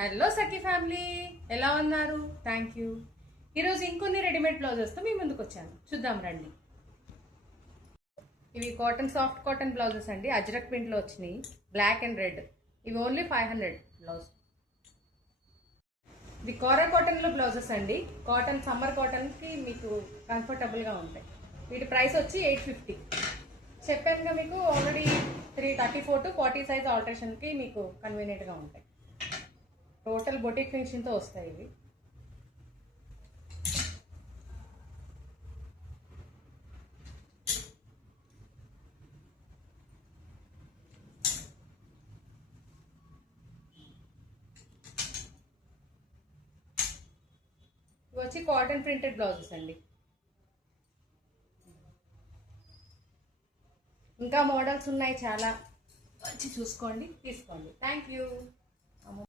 Hello సఖీ family, ఎలా ఉన్నారు? Thank you. ఈరోజు ఇంకొన్ని రెడీమేడ్ బ్లౌజెస్తో మీ ముందుకు వచ్చాను, చూద్దాం రండి. ఇవి కాటన్, సాఫ్ట్ కాటన్ బ్లౌజెస్ అండి. అజ్రక్ ప్రింట్లో వచ్చినాయి, బ్లాక్ అండ్ రెడ్. ఇవి ఓన్లీ 500 బ్లౌజ్. ఇది కోరా కాటన్లో బ్లౌజెస్ అండి. కాటన్, సమ్మర్ కాటన్కి మీకు కంఫర్టబుల్గా ఉంటాయి. వీటి ప్రైస్ వచ్చి 850. చెప్పానుగా మీకు ఆల్రెడీ 334 to 40 సైజ్ ఆల్టరేషన్కి మీకు కన్వీనియంట్గా ఉంటాయి. టోటల్ బొటిక్ ఫినిషింగ్తో వస్తాయి ఇవి. ఇవి వచ్చి కాటన్ ప్రింటెడ్ బ్లౌజెస్ అండి. ఇంకా మోడల్స్ ఉన్నాయి చాలా, వచ్చి చూసుకోండి, తీసుకోండి. Thank you.